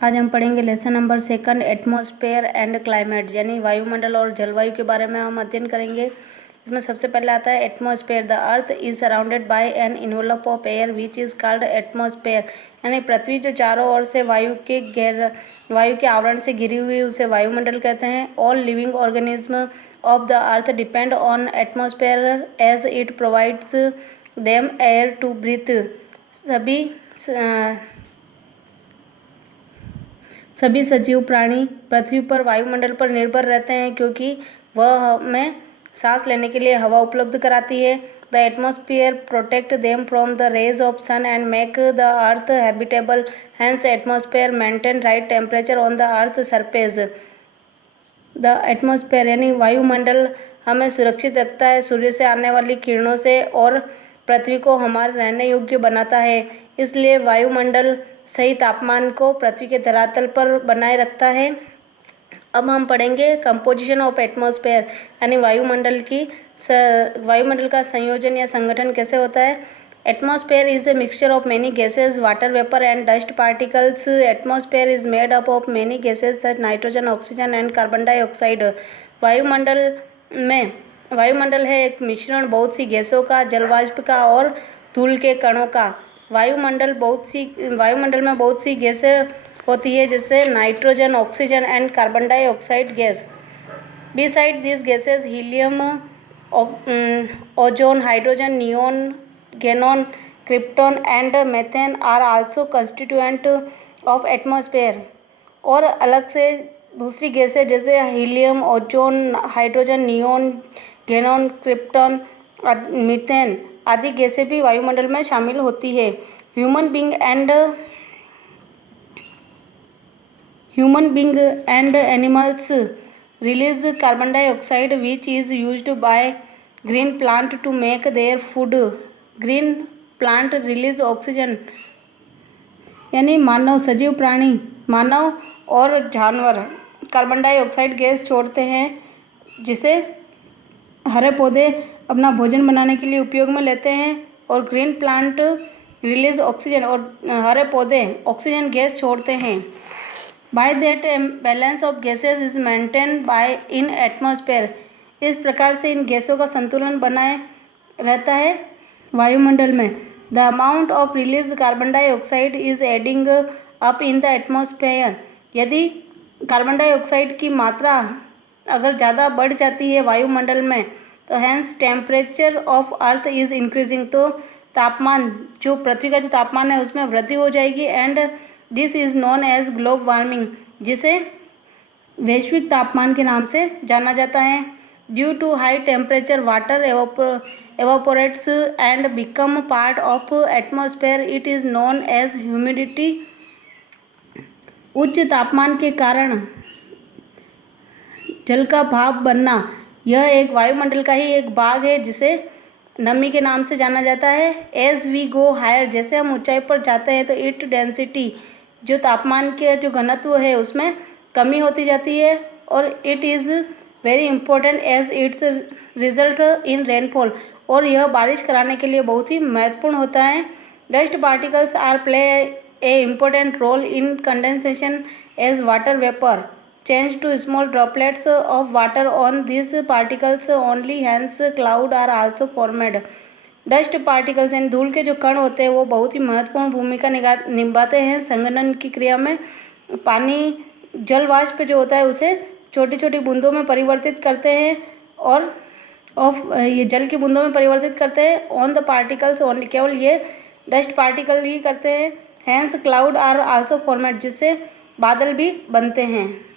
आज हम पढ़ेंगे lesson number 2 atmosphere and climate, यानी वायुमंडल और जलवायु के बारे में हम अध्ययन करेंगे। इसमें सबसे पहले आता है atmosphere. The earth is surrounded by an envelope of air which is called atmosphere, यानी पृथ्वी जो चारों ओर से वायु के आवरण से घिरी हुई उसे वायुमंडल कहते हैं। All living organism of the earth depend on atmosphere as it provides them air to breathe. सभी सजीव प्राणी पृथ्वी पर वायुमंडल पर निर्भर रहते हैं क्योंकि वह हमें सांस लेने के लिए हवा उपलब्ध कराती है। The atmosphere protect them from the rays of sun and make the earth habitable. Hence atmosphere maintain right temperature on the earth surface. The atmosphere यानी वायुमंडल हमें सुरक्षित रखता है सूर्य से आने वाली किरणों से और पृथ्वी को हमारे रहने योग्य बनाता है। इसलिए वायुमंडल सही तापमान को पृथ्वी के धरातल पर बनाए रखता है। अब हम पढ़ेंगे कंपोजिशन ऑफ एटमॉस्फेयर, यानी वायुमंडल का संयोजन या संगठन कैसे होता है। Atmosphere is a mixture of many gases, water vapour and dust particles. Atmosphere is made up of many gases such nitrogen, oxygen and carbon dioxide. वायुमंडल है एक मिश्रण बहुत सी गैसों का, जलवाष्प का और धूल के कणों का। वायुमंडल में बहुत सी गैसें होती है जैसे nitrogen, oxygen and carbon dioxide gas. Beside this gases helium, ozone, hydrogen, neon, xenon, krypton and methane are also constituent of atmosphere. और अलग से दूसरी गैसें जैसे helium, ozone, hydrogen, neon, xenon, krypton, methane आदि गैसें भी वायुमंडल में शामिल होती है। Human being and animals release carbon dioxide which is used by green plant to make their food. Green plant release oxygen, यानी सजीव प्राणी, मानव और जानवर कार्बन डाइऑक्साइड गैस छोड़ते हैं जिसे हरे पौधे अपना भोजन बनाने के लिए उपयोग में लेते हैं, और ग्रीन प्लांट रिलीज ऑक्सीजन, और हरे पौधे ऑक्सीजन गैस छोड़ते हैं। By that balance of gases is maintain by in atmosphere. इस प्रकार से इन गैसों का संतुलन बनाए रहता है वायुमंडल में। The amount of release carbon dioxide is adding up in the atmosphere. यदि कार्बन डाइऑक्साइड की मात्रा अगर ज़्यादा बढ़ जाती है वायुमंडल में तो hence temperature of earth is increasing, तो तापमान जो पृथ्वी का जो तापमान है उसमें वृद्धि हो जाएगी। And this is known as globe warming, जिसे वैश्विक तापमान के नाम से जाना जाता है। Due to high temperature water evaporates and become part of atmosphere, it is known as humidity. उच्च तापमान के कारण जल का भाप बनना यह एक वायुमंडल का ही एक भाग है जिसे नमी के नाम से जाना जाता है। एज वी गो हायर, जैसे हम ऊंचाई पर जाते हैं तो इट डेंसिटी जो तापमान के जो घनत्व है उसमें कमी होती जाती है, और it is very important as it's result in rainfall, और यह बारिश कराने के लिए बहुत ही महत्वपूर्ण होता है। Dust particles are play a important role in condensation as water vapour change to small droplets of water on these particles only, hence cloud are also formed. Dust particles यानी धूल के जो कण होते हैं वो बहुत ही महत्वपूर्ण भूमिका निभाते हैं संघनन की क्रिया में। पानी जल वाष्प जो होता है उसे छोटी छोटी बूंदों में परिवर्तित करते हैं, और ये जल की बूंदों में परिवर्तित करते हैं ऑन द पार्टिकल्स ओनली, केवल ये डस्ट पार्टिकल ही करते हैं। Hence cloud are also formed, जिससे बादल भी बनते हैं।